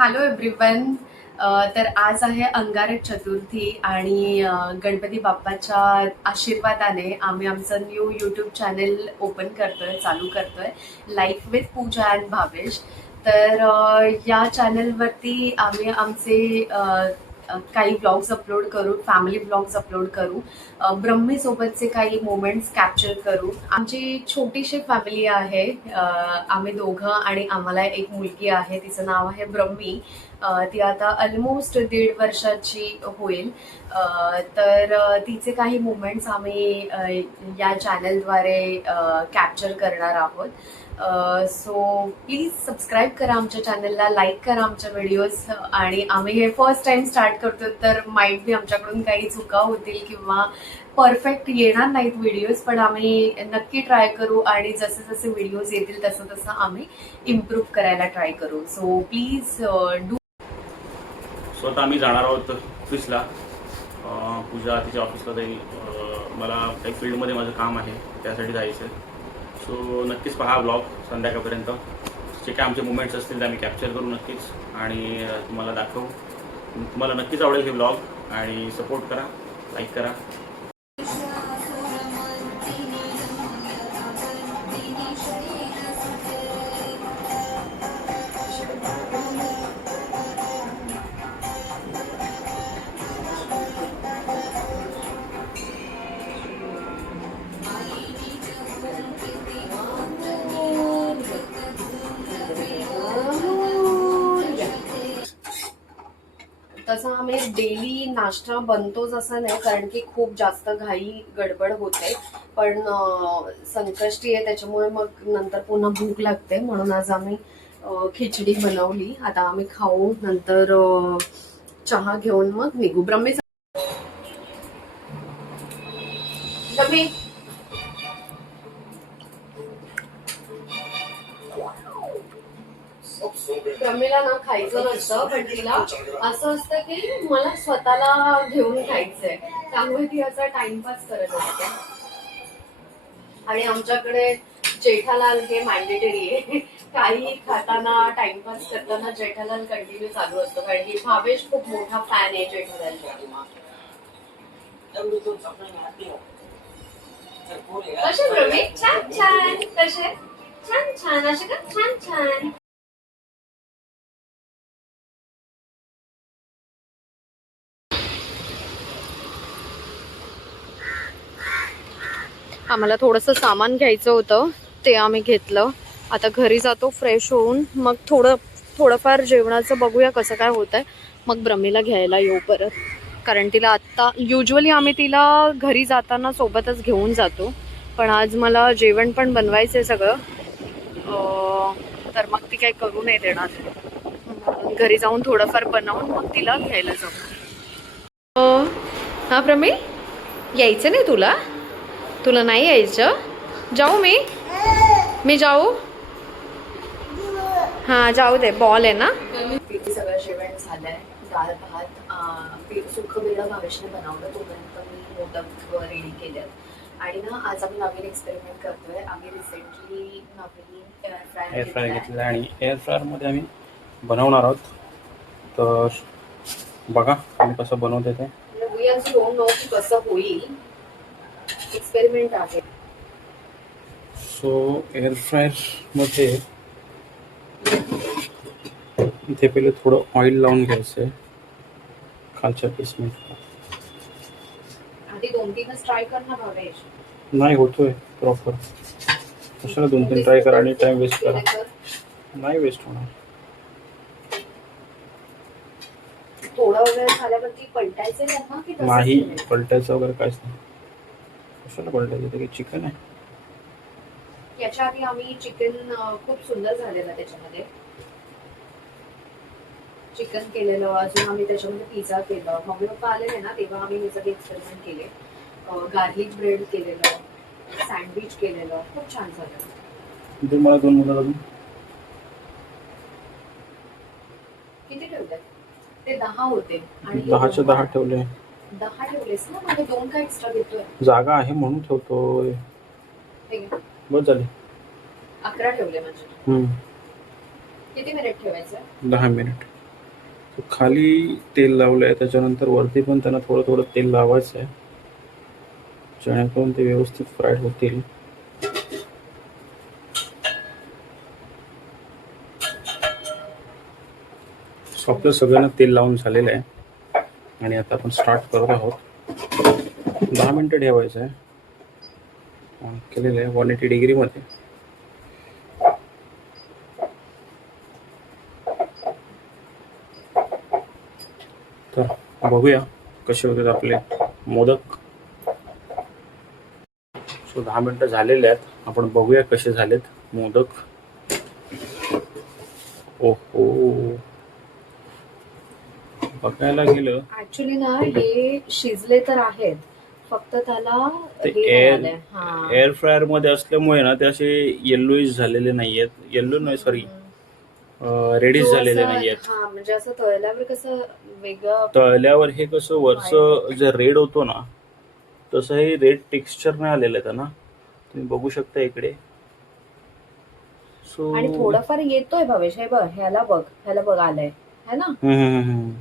Hello everyone. तर आज आहे अंगारक चतुर्थी आणि गणपती बाप्पाच्या आशीर्वादाने आम्ही आमचं न्यू यूट्यूब चॅनेल ओपन करतोय, चालू करतोय, life with Puja and Bhavesh. तर या चॅनेलवरती आम्ही आमचे काही ब्लॉग्स अपलोड करू, फॅमिली ब्लॉग्स अपलोड करू, ब्रह्मी सोबतचे काही मोमेंट्स कॅप्चर करू. आमची छोटीशी फॅमिली आहे. आम्ही दोघं आणि आम्हाला एक मुलगी आहे, तिचं नाव आहे ब्रह्मी. ती आता ऑलमोस्ट 1.5 वर्षाची होईल. तर तिचे काही मुमेंट्स आम्ही या चॅनलद्वारे कॅप्चर करणार आहोत. सो प्लीज सबस्क्राईब करा आमच्या चॅनलला, लाईक करा आमच्या व्हिडिओज. आणि आम्ही हे फर्स्ट टाइम स्टार्ट करतो, तर माइट बी आमच्याकडून काही चुका होतील किंवा परफेक्ट येणार नाहीत व्हिडिओज, पण आम्ही नक्की ट्राय करू आणि जसे जसे व्हिडिओज येतील तसं तसं आम्ही इम्प्रूव्ह करायला ट्राय करू. So please do. स्वतः आम्ही जाणार आहोत ऑफिसला. पूजा तिच्या ऑफिसला जाईल. मला काही फील्डमध्ये माझं काम आहे, त्यासाठी जायचं आहे. सो नक्कीच पहा ब्लॉग संध्याकाळपर्यंत. जे काय आमचे मुमेंट्स असतील ते आम्ही कॅप्चर करू नक्कीच आणि तुम्हाला दाखवू. तुम्हाला नक्कीच आवडेल हे ब्लॉग आणि सपोर्ट करा, लाईक करा. तसं आम्ही डेली नाश्ता बनतोच असं नाही, कारण की खूप जास्त घाई गडबड होते. पण संकष्टी आहे त्याच्यामुळे मग नंतर पुन्हा भूक लागते, म्हणून आज आम्ही खिचडी बनवली. आता आम्ही खाऊ, नंतर चहा घेऊन मग निघू. ब्रह्मी ब्रह्मीला ना खायचं नसतं, पण तिला असं असतं की मला स्वतःला घेऊन खायचंय, त्यामुळे ती असा टाइमपास करत असते. आणि आमच्याकडे जेठालाल हे मॅन्डेटरी आहे. काही खाताना, टाइमपास करताना जेठालाल कंटिन्यू चालू असतो, कारण की भावेश खूप मोठा फॅन आहे जेठालालचा. कसे ब्रह्मी? छान छान. कसे? छान छान. असे का? छान छान. आम्हाला थोडंसं सामान घ्यायचं होतं, ते आम्ही घेतलं. आता घरी जातो फ्रेश होऊन, मग थोडंफार जेवणाचं बघूया कसं काय होत आहे, मग ब्रह्मीला घ्यायला येऊ परत. कारण तिला आत्ता युजली आम्ही तिला घरी जाताना सोबतच घेऊन जातो, पण आज मला जेवण पण बनवायचं आहे सगळं. तर मग ती काही करू नाही देणार. घरी जाऊन थोडंफार बनवून मग तिला घ्यायला जाऊ. हा ब्रह्मी, यायचं नाही तुला? तुला नाही यायचं? जाऊ मी जाऊ? हां जाऊ दे, बॉल आहे ना. सगळं जेवण झालंय. डाळ भात, सुख बेडं भावेशने बनवलं, तोपर्यंत मी मोदक रेडी केले. आणि ना आज आम्ही नवीन एक्सपेरिमेंट करतोय. आम्ही रिसेंटली नवीन एअर फ्राय घेतलेला आणि एअर फ्रायरमध्ये आम्ही बनवणार आहोत. तर बघा आम्ही कसं बनवते ते. वी आल्सो डोंट नो की कसं होईल, एक्सपेरिमेंट आहे. सो एअर फ्रायरमध्ये इथे पहिले थोडं ऑइल लावून घ्यायचं आहे खालच्या पीसमध्ये. आधी 2-3च ट्राय कर ना भावेश. नाही होतोय प्रॉपर. कशाला 2-3 ट्राय करा आणि टाइम वेस्ट करा? नाही वेस्ट होणार. थोडा वेळ झाल्यावरती पलटायचं त्यांना की नाही पलटायचं वगैरे काहीच नाही. कशाला पलटायचं? ते चिकन आहे. याच्या आधी आम्ही चिकन खूप सुंदर झालेलं त्याच्यामध्ये. चिकन केलेलं, अजून आम्ही त्याच्यामध्ये पिझ्झा केलं. मम्मी पप्पा आलेले ना तेव्हा आम्ही हे सगळे एक्सपेरिमेंट केले. गार्लिक ब्रेड केलेलं, सँडविच केलेलं, खूप छान झालं. मला 2 मुलं अजून किती ठेवले? ते 10 होते आणि 10च्या 10 ठेवले. 10 ठेवलेस ना, मग 2 का एक्स्ट्रा घेतोय? जागा आहे म्हणून ठेवतोय. बस झाले. 11 ठेवले म्हणजे. किती मिनिट ठेवायचं? 10 मिनिट. खाली तेल लावलं आहे, त्याच्यानंतर वरती पण त्यांना थोडं थोडं तेल लावायचं आहे, जेणेकरून ते व्यवस्थित फ्राय होतील. आपलं सगळ्यांना तेल लावून झालेलं आहे आणि आता आपण स्टार्ट करत आहोत. 10 मिनटं ठेवायचं आहे. केलेलं आहे 180 डिग्रीमध्ये. तर बघूया कसे होतात आपले मोदक. सो 10 मिनटं झालेले आहेत. आपण बघूया कसे झालेत मोदक. ओहो, बघायला गेलं ऍक्च्युली ना हे शिजले तर आहेत, फक्त त्याला ते हे नाही आलंय. एअर फ्रायर मध्ये असल्यामुळे ना ते असे येल्लोइश झालेले नाहीयेत. येल्लो नाही, सॉरी, रेडिश तो झालेले असं- नाहीयेत. हा, म्हणजे असं तळल्यावर कसं वेगळं. तळल्यावर हे कसं वरचं जे रेड होतो ना, तसं हे रेड टेक्स्चर नाही आलेलं आहे ना, तुम्ही बघू शकता इकडे. सो आणि थोडंफार येतोय भवेश, हे बघ, ह्याला बघ आलंय है ना.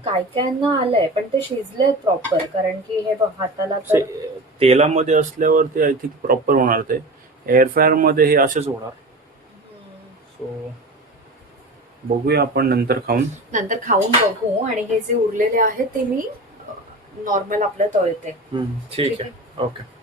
काय कायांना आलंय, पण ते शिजले प्रॉपर, कारण की हे बघ हाताला तर तेलामध्ये असल्यावर ते आय थिंक प्रॉपर होणार. ते एअर फ्रायर मध्ये हे असेच होणार. सो बघूया आपण नंतर खाऊन बघू. आणि हे जे उरलेले आहेत ते मी नॉर्मल आपलं तळते. ठीक आहे, ओके.